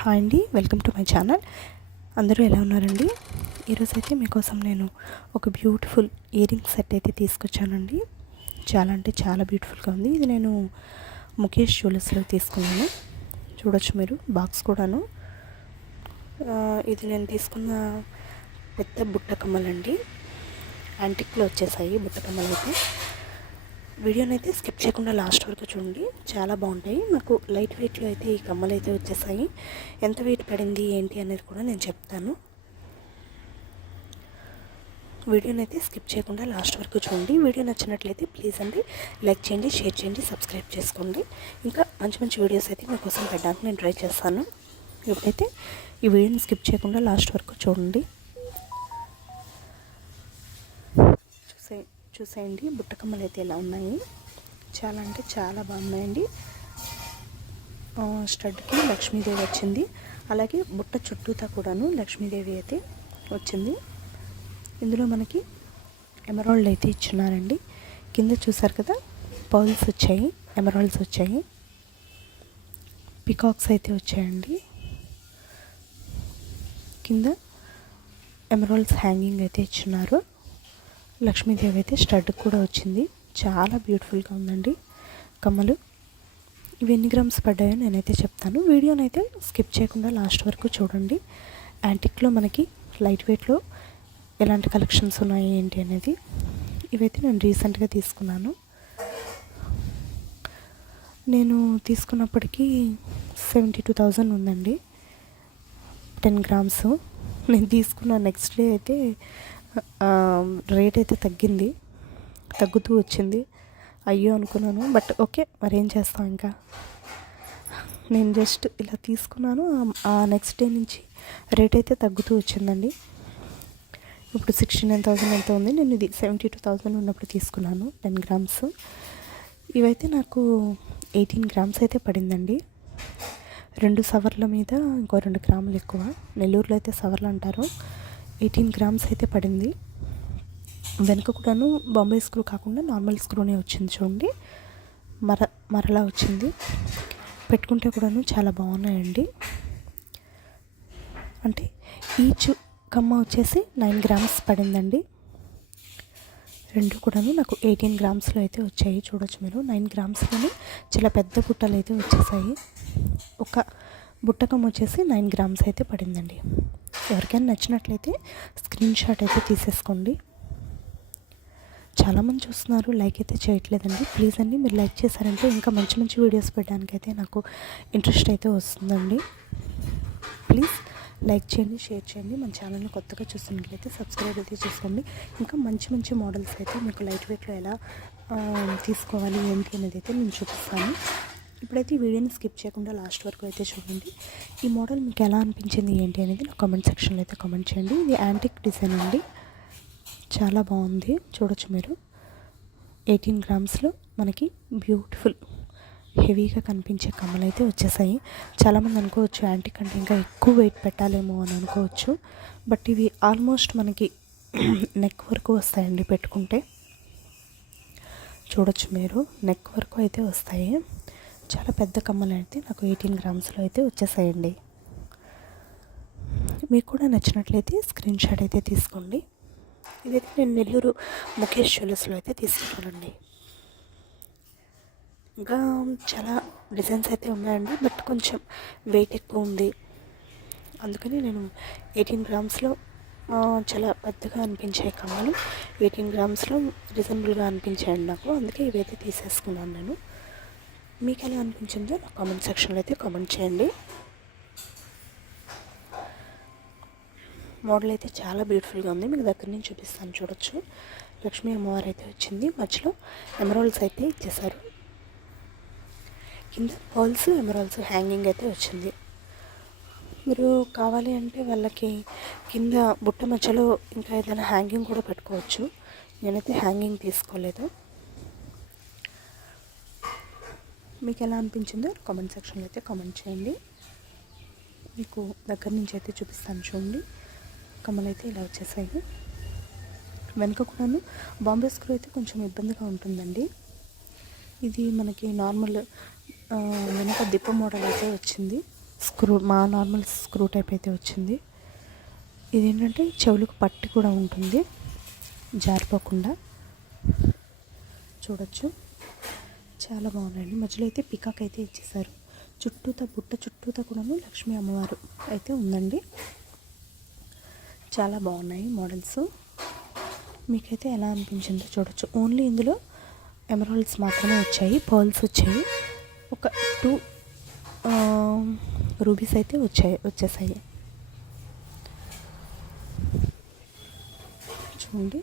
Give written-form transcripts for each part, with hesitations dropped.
Hi అండి, welcome to my channel. అందరూ ఎలా ఉన్నారండి? ఈరోజైతే మీకోసం నేను ఒక బ్యూటిఫుల్ ఇయర్ రింగ్ సెట్ అయితే తీసుకొచ్చానండి. చాలా అంటే చాలా బ్యూటిఫుల్గా ఉంది. ఇది నేను ముఖేష్ జ్యువెలర్స్లో తీసుకున్నాను. చూడొచ్చు మీరు, బాక్స్ కూడాను. ఇది నేను తీసుకున్న పెద్ద బుట్ట కమ్మలండి. యాంటిక్లో వచ్చేసాయి బుట్ట కమ్మలు అయితే. వీడియోని అయితే స్కిప్ చేయకుండా లాస్ట్ వరకు చూడండి, చాలా బాగుంటాయి. నాకు లైట్ వెయిట్లో అయితే ఈ కమ్మలు అయితే వచ్చేసాయి. ఎంత వెయిట్ పడింది ఏంటి అనేది కూడా నేను చెప్తాను. వీడియోని అయితే స్కిప్ చేయకుండా లాస్ట్ వరకు చూడండి. వీడియో నచ్చినట్లయితే ప్లీజ్ అండి లైక్ చేయండి, షేర్ చేయండి, సబ్స్క్రైబ్ చేసుకోండి. ఇంకా మంచి మంచి వీడియోస్ అయితే మీకోసం పెట్టడానికి నేను ట్రై చేస్తాను. ఇప్పుడైతే ఈ వీడియోని స్కిప్ చేయకుండా లాస్ట్ వరకు చూడండి. చూసేయండి బుట్టకమ్మలు అయితే ఎలా ఉన్నాయి. చాలా అంటే చాలా బాగున్నాయండి. స్టడ్కి లక్ష్మీదేవి వచ్చింది, అలాగే బుట్ట చుట్టూతా కూడాను లక్ష్మీదేవి అయితే వచ్చింది. ఇందులో మనకి ఎమరాల్డ్ అయితే ఇచ్చున్నారండి. కింద చూసారు కదా, పర్ల్స్ వచ్చాయి, ఎమరాల్డ్స్ వచ్చాయి, పికాక్స్ అయితే వచ్చాయండి. కింద ఎమరాల్డ్స్ హ్యాంగింగ్ అయితే ఇచ్చున్నారు. లక్ష్మీదేవి అయితే స్టడ్ కూడా వచ్చింది. చాలా బ్యూటిఫుల్గా ఉందండి కమ్మలు. ఇవి ఎన్ని గ్రామ్స్ పడ్డాయో నేనైతే చెప్తాను. వీడియోని అయితే స్కిప్ చేయకుండా లాస్ట్ వరకు చూడండి. యాంటిక్లో మనకి లైట్ వెయిట్లో ఎలాంటి కలెక్షన్స్ ఉన్నాయి ఏంటి అనేది. ఇవైతే నేను రీసెంట్గా తీసుకున్నాను. నేను తీసుకున్నప్పటికీ 72,000 ఉందండి 10 గ్రామ్స్. నేను తీసుకున్న నెక్స్ట్ డే అయితే రేట్ అయితే తగ్గుతూ వచ్చింది. అయ్యో అనుకున్నాను, బట్ ఓకే, మరేం చేస్తాం. ఇంకా నేను జస్ట్ ఇలా తీసుకున్నాను. ఆ నెక్స్ట్ డే నుంచి రేట్ అయితే తగ్గుతూ వచ్చిందండి. ఇప్పుడు 69,000 ఎంత ఉంది. నేను ఇది 72,000 ఉన్నప్పుడు తీసుకున్నాను 10 గ్రామ్స్. ఇవైతే నాకు 18 గ్రామ్స్ అయితే పడిందండి. 2 సవర్ల మీద ఇంకో 2 గ్రాములు ఎక్కువ. నెల్లూరులో అయితే సవర్లు అంటారు. 18 గ్రామ్స్ అయితే పడింది. వెనుక కూడాను బాంబే స్క్రూ కాకుండా నార్మల్ స్క్రూనే వచ్చింది చూడండి. మరలా వచ్చింది. పెట్టుకుంటే కూడాను చాలా బాగున్నాయండి. అంటే ఈచ్ కమ్మ వచ్చేసి 9 గ్రామ్స్ పడిందండి. రెండు కూడాను నాకు 18 గ్రామ్స్లో అయితే వచ్చాయి. చూడొచ్చు మీరు, 9 గ్రామ్స్లోనే చాలా పెద్ద బుట్టలు అయితే వచ్చేసాయి. ఒక బుట్టకం వచ్చేసి 9 గ్రామ్స్ అయితే పడిందండి. ఎవరికైనా నచ్చినట్లయితే స్క్రీన్ షాట్ అయితే తీసేసుకోండి. చాలామంది చూస్తున్నారు, లైక్ అయితే చేయట్లేదండి. ప్లీజ్ అండి, మీరు లైక్ చేశారంటే ఇంకా మంచి మంచి వీడియోస్ పెట్టడానికి అయితే నాకు ఇంట్రెస్ట్ అయితే వస్తుందండి. ప్లీజ్ లైక్ చేయండి, షేర్ చేయండి. మన ఛానల్ని కొత్తగా చూస్తున్నట్లయితే సబ్స్క్రైబ్ అయితే చేసుకోండి. ఇంకా మంచి మంచి మోడల్స్ అయితే మీకు లైట్ వెయిట్లో ఎలా తీసుకోవాలి ఏంటి అనేది అయితే నేను చూపిస్తాను. ఇప్పుడైతే ఈ వీడియోని స్కిప్ చేయకుండా లాస్ట్ వరకు అయితే చూడండి. ఈ మోడల్ మీకు ఎలా అనిపించింది ఏంటి అనేది నా కామెంట్ సెక్షన్లో అయితే కామెంట్ చేయండి. ఇది యాంటిక్ డిజైన్ అండి, చాలా బాగుంది. చూడొచ్చు మీరు, 18 గ్రామ్స్లో మనకి బ్యూటిఫుల్ హెవీగా కనిపించే కమ్మలు అయితే వచ్చేసాయి. చాలామంది అనుకోవచ్చు యాంటిక్ అంటే ఇంకా ఎక్కువ వెయిట్ పెట్టాలేమో అని అనుకోవచ్చు, బట్ ఇవి ఆల్మోస్ట్ మనకి నెక్ వరకు వస్తాయండి పెట్టుకుంటే. చూడొచ్చు మీరు, నెక్ వరకు అయితే వస్తాయి. చాలా పెద్ద కమ్మలు అయితే నాకు 18 గ్రామ్స్లో అయితే వచ్చేసాయండి. మీకు కూడా నచ్చినట్లయితే స్క్రీన్ షాట్ అయితే తీసుకోండి. ఇదైతే నేను నెల్లూరు ముఖేష్ జ్యువెలర్స్లో అయితే తీసుకున్నానండి. ఇంకా చాలా డిజైన్స్ అయితే ఉన్నాయండి, బట్ కొంచెం వెయిట్ ఎక్కువ ఉంది. అందుకని నేను 18 గ్రామ్స్లో చాలా పెద్దగా అనిపించాయి కమ్మలు. 18 గ్రామ్స్లో రీజనబుల్గా అనిపించాయండి నాకు. అందుకే ఇవైతే తీసేసుకున్నాను నేను. మీకు ఎలా అనిపించిందో నా కామెంట్ సెక్షన్లో అయితే కామెంట్ చేయండి. మోడల్ అయితే చాలా బ్యూటిఫుల్గా ఉంది. మీకు దగ్గర నుంచి చూపిస్తాను. చూడొచ్చు, లక్ష్మీ అమ్మవారు అయితే వచ్చింది. మధ్యలో ఎమరాల్డ్స్ అయితే ఇచ్చేసారు. కింద పర్ల్స్, ఎమరాల్డ్స్ హ్యాంగింగ్ అయితే వచ్చింది. మీరు కావాలి అంటే వాళ్ళకి కింద బుట్ట మధ్యలో ఇంకా ఏదైనా హ్యాంగింగ్ కూడా పెట్టుకోవచ్చు. నేనైతే హ్యాంగింగ్ తీసుకోలేదు. మీకు ఎలా అనిపించిందో కామెంట్ సెక్షన్లో అయితే కామెంట్ చేయండి. మీకు దగ్గర నుంచి అయితే చూపిస్తాను చూడండి. కమ్మలు అయితే ఇలా వచ్చేసాయి. వెనుక కూడాను బాంబే స్క్రూ అయితే కొంచెం ఇబ్బందిగా ఉంటుందండి. ఇది మనకి నార్మల్ వెనక దిప్ప మోడల్ అయితే వచ్చింది. మా నార్మల్ స్క్రూ టైప్ అయితే వచ్చింది. ఇదేంటంటే చెవులకు పట్టి కూడా ఉంటుంది, జారిపోకుండా. చూడొచ్చు, చాలా బాగున్నాయండి. మధ్యలో అయితే పికాక్ అయితే ఇచ్చేసారు. బుట్ట చుట్టూతా కూడాను లక్ష్మీ అమ్మవారు అయితే ఉందండి. చాలా బాగున్నాయి మోడల్స్. మీకైతే ఎలా అనిపించిందో చూడొచ్చు. ఓన్లీ ఇందులో ఎమరాల్డ్స్ మాత్రమే వచ్చాయి, పర్ల్స్ వచ్చాయి, ఒక 2 రూబీస్ అయితే వచ్చేసాయి. చూడండి,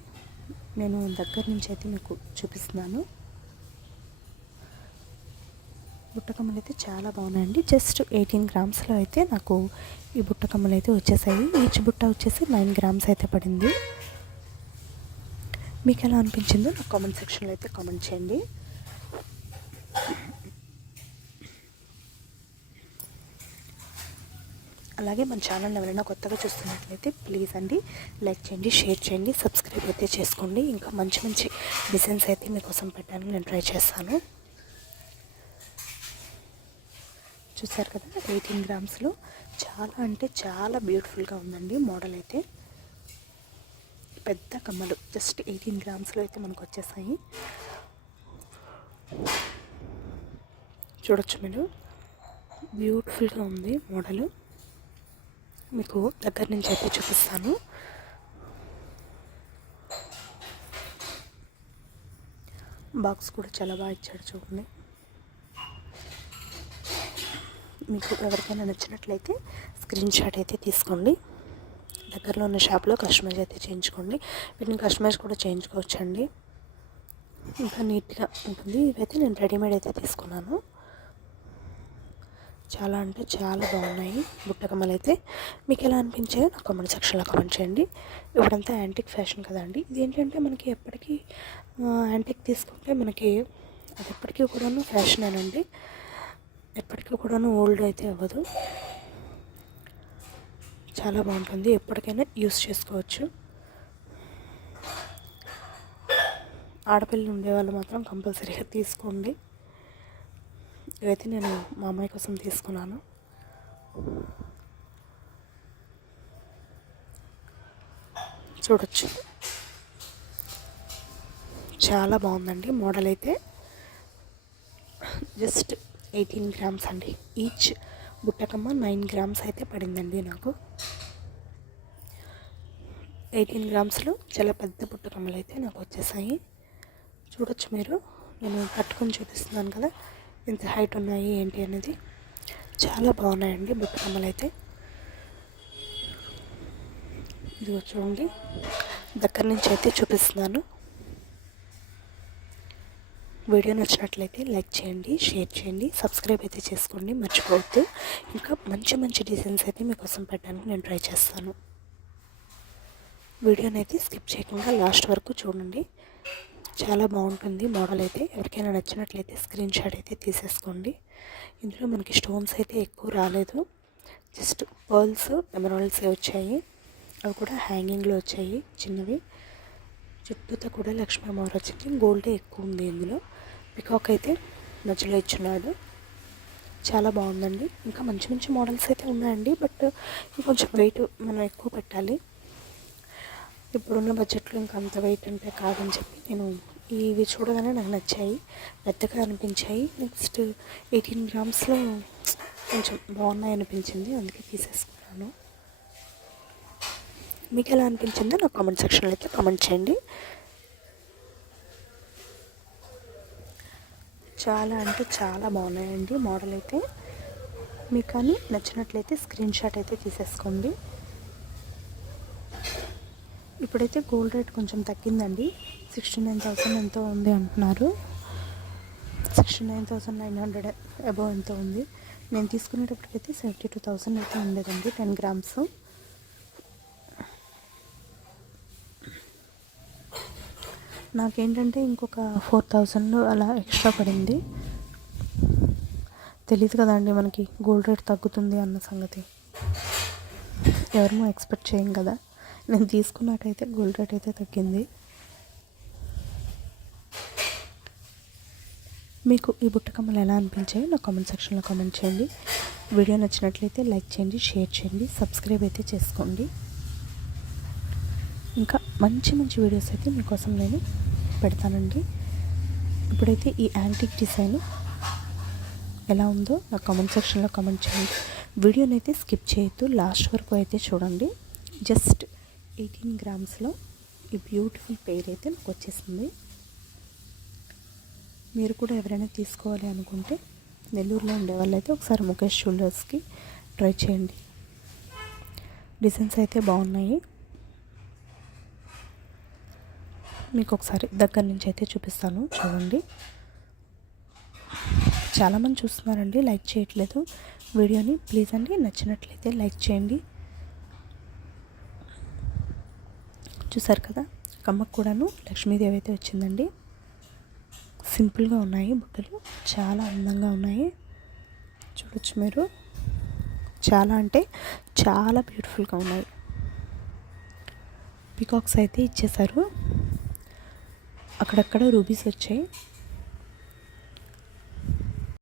నేను దగ్గర నుంచి అయితే మీకు చూపిస్తున్నాను. బుట్టకమ్మలు అయితే చాలా బాగున్నాయండి. జస్ట్ 18 గ్రామ్స్లో అయితే నాకు ఈ బుట్టకమ్మలు అయితే వచ్చేసాయి. ఈచ్ బుట్ట వచ్చేసి 9 గ్రామ్స్ అయితే పడింది. మీకు ఎలా అనిపించిందో నా కామెంట్ సెక్షన్లో అయితే కామెంట్ చేయండి. అలాగే మన ఛానల్ ఎవరైనా కొత్తగా చూస్తున్నట్లయితే ప్లీజ్ అండి లైక్ చేయండి, షేర్ చేయండి, సబ్స్క్రైబ్ అయితే చేసుకోండి. ఇంకా మంచి మంచి డిజైన్స్ అయితే మీకోసం పెట్టడానికి నేను ట్రై చేస్తాను. చూసారు కదా, 18 గ్రామ్స్లో చాలా అంటే చాలా బ్యూటిఫుల్గా ఉందండి మోడల్ అయితే. పెద్ద కమ్మలు జస్ట్ 18 గ్రామ్స్లో అయితే మనకు వచ్చేసాయి. చూడొచ్చు మీరు, బ్యూటిఫుల్గా ఉంది మోడల్. మీకు దగ్గర నుంచి అయితే చూపిస్తాను. బాక్స్ కూడా చాలా బాగా ఇచ్చాడు చూడండి. మీకు ఎవరికైనా నచ్చినట్లయితే స్క్రీన్ షాట్ అయితే తీసుకోండి. దగ్గరలో ఉన్న షాప్లో కస్టమైజ్ అయితే చేయించుకోండి. వీటిని కస్టమైజ్ కూడా చేయించుకోవచ్చండి, ఇంకా నీట్గా ఉంటుంది. ఇవైతే నేను రెడీమేడ్ అయితే తీసుకున్నాను. చాలా అంటే చాలా బాగున్నాయి బుట్టకమ్మలు అయితే. మీకు ఎలా అనిపించాయో నా కామెంట్ సెక్షన్లో కామెంట్ చేయండి. ఇప్పుడంతా యాంటిక్ ఫ్యాషన్ కదండి. ఇది ఏంటంటే మనకి ఎప్పటికీ యాంటిక్ తీసుకుంటే మనకి అది ఎప్పటికీ కూడాను ఫ్యాషనేనండి, ఎప్పటికీ కూడాను ఓల్డ్ అయితే అవ్వదు. చాలా బాగుంటుంది, ఎప్పటికైనా యూస్ చేసుకోవచ్చు. ఆడపిల్లలు ఉండేవాళ్ళు మాత్రం కంపల్సరీగా తీసుకోండి. ఇవైతే నేను మా అమ్మాయి కోసం తీసుకున్నాను. చూడొచ్చు, చాలా బాగుందండి మోడల్ అయితే. జస్ట్ 18 గ్రామ్స్ అండి. ఈచ్ బుట్టకమ్మ 9 గ్రామ్స్ అయితే పడిందండి నాకు. 18 గ్రామ్స్లో చాలా పెద్ద బుట్టకమ్మలు అయితే నాకు వచ్చేసాయి. చూడొచ్చు మీరు, నేను పట్టుకొని చూపిస్తున్నాను కదా ఎంత హైట్ ఉన్నాయి ఏంటి అనేది. చాలా బాగున్నాయండి బుట్టకమ్మలు అయితే. ఇదిగో చూడండి, దగ్గర నుంచి అయితే చూపిస్తున్నాను. వీడియో నచ్చినట్లయితే లైక్ చేయండి, షేర్ చేయండి, సబ్స్క్రైబ్ అయితే చేసుకోండి, మర్చిపోవద్దు. ఇంకా మంచి మంచి డిజైన్స్ అయితే మీకోసం పెట్టడానికి నేను ట్రై చేస్తాను. వీడియోని అయితే స్కిప్ చేయకుండా లాస్ట్ వరకు చూడండి, చాలా బాగుంటుంది మోడల్ అయితే. ఎవరికైనా నచ్చినట్లయితే స్క్రీన్ షాట్ అయితే తీసేసుకోండి. ఇందులో మనకి స్టోన్స్ అయితే ఎక్కువ రాలేదు, జస్ట్ పర్ల్స్ ఎమరాల్డ్స్ వచ్చాయి. అవి కూడా హ్యాంగింగ్లో వచ్చాయి చిన్నవి. చుట్టూతో కూడా లక్ష్మీ అమ్మవారు వచ్చింది. గోల్డే ఎక్కువ ఉంది ఇందులో. పికాక్ అయితే మధ్యలో ఇచ్చున్నాడు. చాలా బాగుందండి. ఇంకా మంచి మంచి మోడల్స్ అయితే ఉన్నాయండి, బట్ ఇంకొంచెం వెయిట్ మనం ఎక్కువ పెట్టాలి. ఇప్పుడున్న బడ్జెట్లో ఇంకా అంత వెయిట్ అంటే కాదని చెప్పి నేను ఇవి చూడగానే నాకు నచ్చాయి, పెద్దగా అనిపించాయి. నెక్స్ట్ 18 గ్రామ్స్లో కొంచెం బాగున్నాయి అనిపించింది, అందుకే తీసేసుకున్నాను. మీకు ఎలా అనిపించిందో నా కామెంట్ సెక్షన్లో అయితే కామెంట్ చేయండి. చాలా అంటే చాలా బాగున్నాయండి మోడల్ అయితే. మీకు కానీ నచ్చినట్లయితే స్క్రీన్ షాట్ అయితే తీసేసుకోండి. ఇప్పుడైతే గోల్డ్ రేట్ కొంచెం తగ్గిందండి, 69,000 ఎంతో ఉంది అంటున్నారు. 69,900 అబౌవ్ ఎంతో ఉంది. నేను తీసుకునేటప్పటికైతే 72,000 అయితే ఉండేదండి 10 గ్రామ్స్. నాకేంటంటే ఇంకొక 4,000 అలా ఎక్స్ట్రా పడింది. తెలియదు కదండి మనకి గోల్డ్ రేట్ తగ్గుతుంది అన్న సంగతి, ఎవరమో ఎక్స్పెక్ట్ చేయం కదా. నేను తీసుకున్నాకైతే గోల్డ్ రేట్ అయితే తగ్గింది. మీకు ఈ బుట్టకమ్మలు ఎలా అనిపించాయో నా కామెంట్ సెక్షన్లో కామెంట్ చేయండి. వీడియో నచ్చినట్లయితే లైక్ చేయండి, షేర్ చేయండి, సబ్స్క్రైబ్ అయితే చేసుకోండి. ఇంకా మంచి మంచి వీడియోస్ అయితే మీకోసం నేను పెడతానండి. ఇప్పుడైతే ఈ యాంటిక్ డిజైన్ ఎలా ఉందో నా కామెంట్ సెక్షన్లో కామెంట్ చేయండి. వీడియోని అయితే స్కిప్ చేయొద్దు, లాస్ట్ వరకు అయితే చూడండి. జస్ట్ 18 గ్రామ్స్లో ఈ బ్యూటిఫుల్ పెయిర్ అయితే నాకు వచ్చేసింది. మీరు కూడా ఎవరైనా తీసుకోవాలి అనుకుంటే నెల్లూరులో ఉండే వాళ్ళైతే ఒకసారి ముఖేష్ జ్యువెలర్స్కి ట్రై చేయండి. డిజైన్స్ అయితే బాగున్నాయి. మీకు ఒకసారి దగ్గర నుంచి అయితే చూపిస్తాను, చూడండి. చాలామంది చూస్తున్నారండి, లైక్ చేయట్లేదు వీడియోని. ప్లీజ్ అండి, నచ్చినట్లయితే లైక్ చేయండి. చూసారు కదా, కమ్మకు కూడాను లక్ష్మీదేవి అయితే వచ్చిందండి. సింపుల్గా ఉన్నాయి బుట్టలు, చాలా అందంగా ఉన్నాయి. చూడొచ్చు మీరు, చాలా అంటే చాలా బ్యూటిఫుల్గా ఉన్నాయి. పికాక్స్ అయితే ఇచ్చేసారు, అక్కడక్కడ రూబీస్ వచ్చాయి.